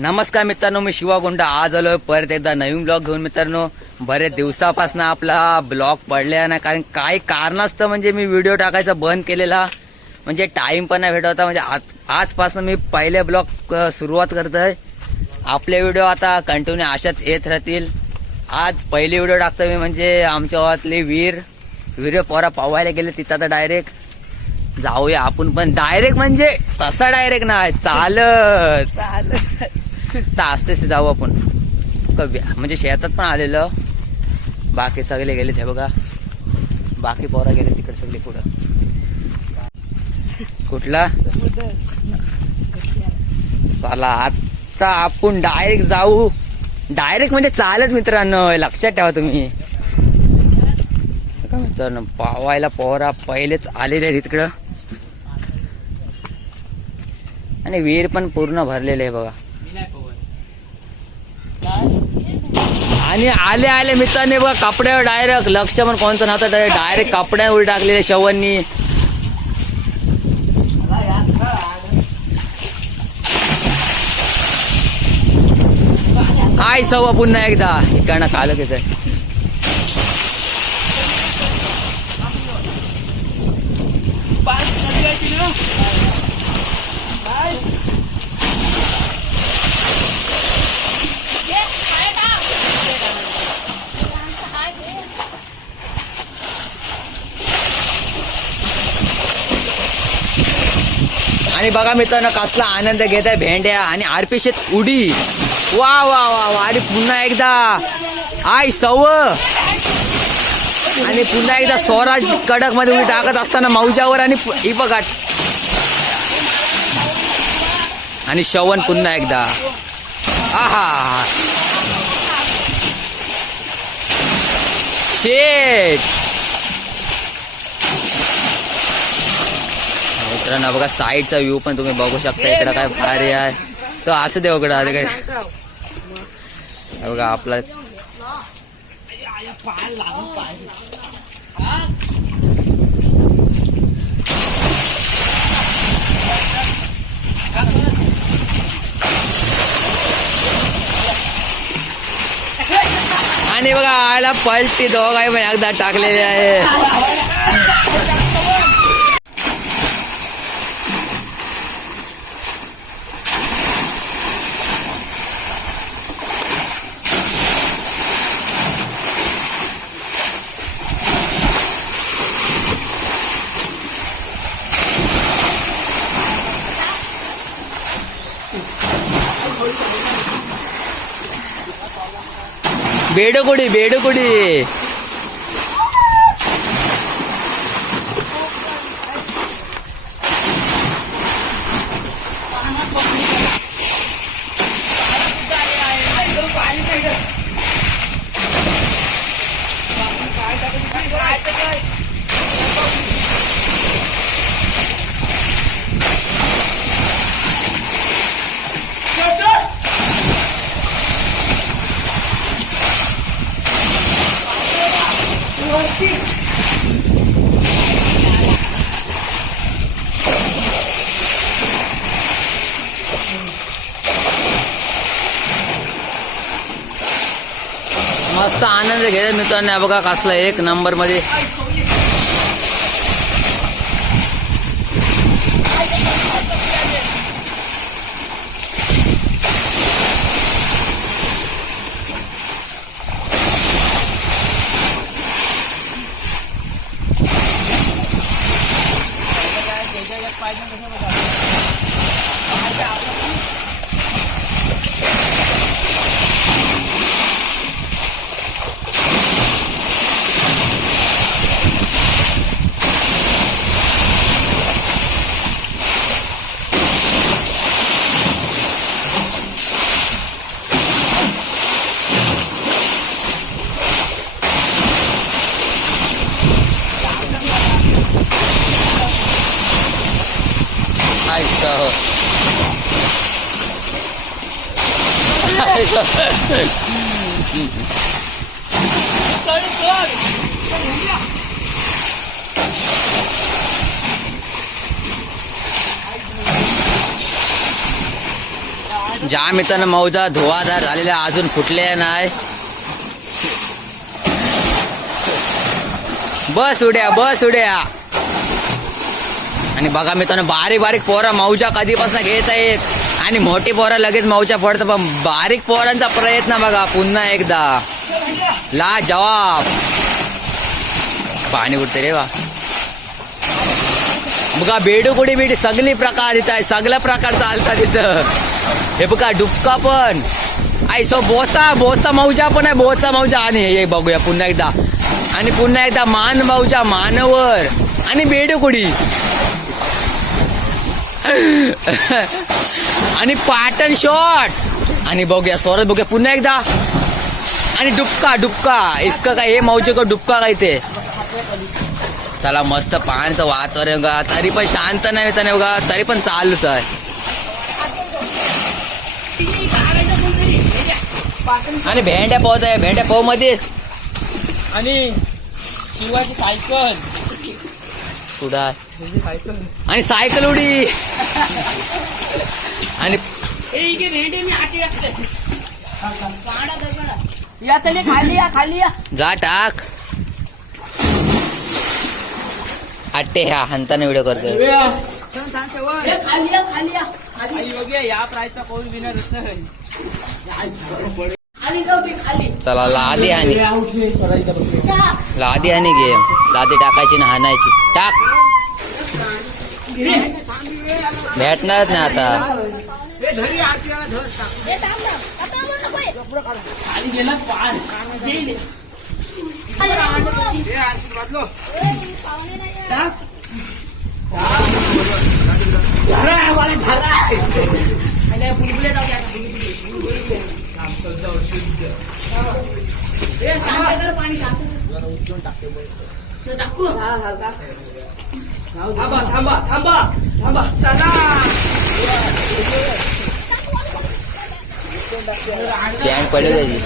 नमस्कार मित्रांनो मी शिवा गोंडा आज आलो परत एकदा नवीन ब्लॉग घेऊन. मित्रांनो बरेच दिवसापासून आपला ब्लॉग पडलेला नाही कारण काही कारणास्तव म्हणजे मी व्हिडिओ टाकायचा बंद केलेला. म्हणजे टाईम पण नाही भेटत होता. म्हणजे आज आजपासून मी पहिले ब्लॉग सुरुवात करतोय. आपले व्हिडिओ आता कंटिन्यू अशाच येत राहतील. आज पहिले व्हिडिओ टाकतो मी म्हणजे आमच्या गावातले वीर. वीर पोरा पवायला गेले तिथं आता डायरेक्ट जाऊया आपण. पण डायरेक्ट म्हणजे तसा डायरेक्ट नाही चालत. चालत. तासतेच जाऊ आपण. कव्या म्हणजे शेतात पण आलेलं. बाकी सगळे गेले ते बघा. बाकी पोरा गेले तिकडे सगळे पुढं. कुठला? चला आता आपण डायरेक्ट जाऊ. डायरेक्ट म्हणजे चालत मित्रांनो. लक्षात ठेवा तुम्ही. का मित्रांनो पावायला पोहरा पहिलेच आलेले आहेत तिकडं आणि विहीर पण पूर्ण भरलेले आहे बघा. आणि आले आले मित्रांनी बघा कपड्यावर डायरेक्ट लक्ष पण कोणतं नव्हतं डायरेक्ट कपड्यावर टाकलेले शवांनी काय सव पुन्हा एकदा? इकडनं काल आहे आणि बघा मित्रांनो कसला आनंद घेत आहे भेंड्या आणि आरपीशेत उडी. वा वा वा वा. आणि पुन्हा एकदा आय सव. आणि पुन्हा एकदा स्वराज कडकमध्ये उडी टाकत असताना मौजावर आणि पु- ही बघा. आणि शवन पुन्हा एकदा. आहा शेट. मित्रांनो बघा साईडचा व्ह्यू पण तुम्ही बघू शकता. इकडं काय भारी आहे. तो असं दे उघडा आधी काय. बघा आपला आणि बघा आला पलटी दोघाई पण एकदा टाकलेली आहे. వేడుగుడి వేడుగుడి. मस्त आनंद घेत मित्रांनो. बघा कसला एक नंबर ज्या मित्रांनो मौजा धुवाधार झालेल्या अजून फुटले नाही. बस उड्या बस उड्या. आणि बघा मित्रांनो बारीक बारीक पोरं मौजा कधीपासून घेत आहेत. आणि मोठी पोरं लगेच मौजा फोडतात पण बारीक पोरांचा प्रयत्न बघा पुन्हा एकदा. ला जवाब. पाणी उठते रे वा बघा बेडूकुडी बिडी सगळी प्रकार इथं आहे सगळ्या प्रकार चालतात इथं हे बघा डुबका पण. आई सो बोचा बोचा मौजा पण आहे बोचा मौजा आणि हे बघूया पुन्हा एकदा. आणि पुन्हा एकदा मान मौजा मानवर. आणि बेडू कुडी आणि पॅटर्न शॉट. आणि बघूया सोरत बघूया पुन्हा एकदा. आणि डुबका डुबका. इतकं काय हे मौजे का डुबका काय ते? चला मस्त पाण्याचं वातावरण बघा. तरी पण शांत नाही येत नाही बघा. तरी पण चालूच आहे. आणि भेंड्या पोहत आहे भेंड्या पोहमध्ये आणि शिवाची सायकल. सायकल आणि सायकल उडी. आणि या चले खाली या खाली या. जा टाक. आट्टे ह्या हंताने व्हिडिओ करतोय. ए, खाली या खाली या खाली आणि बघूया या प्राईजचा कोण विनर नाही खाली जाऊ दे खाली. चला लादी आणि. लादी आणि गेम लादी टाकायची ना हाणायची. टाक. भेटणारच नाही आता. आणि कर. चल, टाकू. थांबा थांबा थांबा थांबा. पॅन्ट पडली त्याची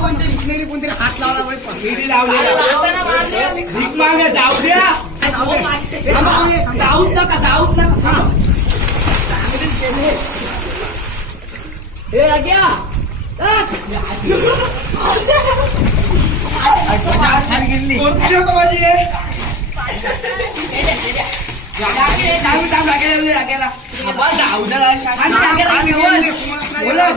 कोणतरी. मिरी लावली भीक मागे जाऊ द्या. हो, माझे. थांबा. जाऊच नका जाऊच नका थांबा. ए, आग्या. ए, कोणती लोकं माझी? थांबा, जाऊ द्या शाळेत. आम्ही टाकेला खाली घेऊन. गेली, कोणाच नाही बोला.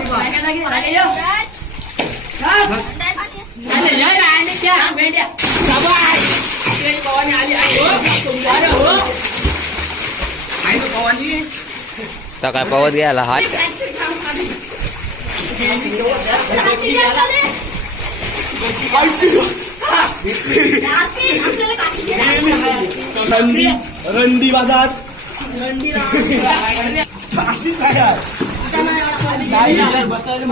गेली. लागे, लागे, लागे, ये. चल. लागे, ये, आणि त्या भेंड्या. आई तो पवानी. तर काय पवत घ्यायला हात रंदी रंदी बाजार अशीच काय आहे? बसायला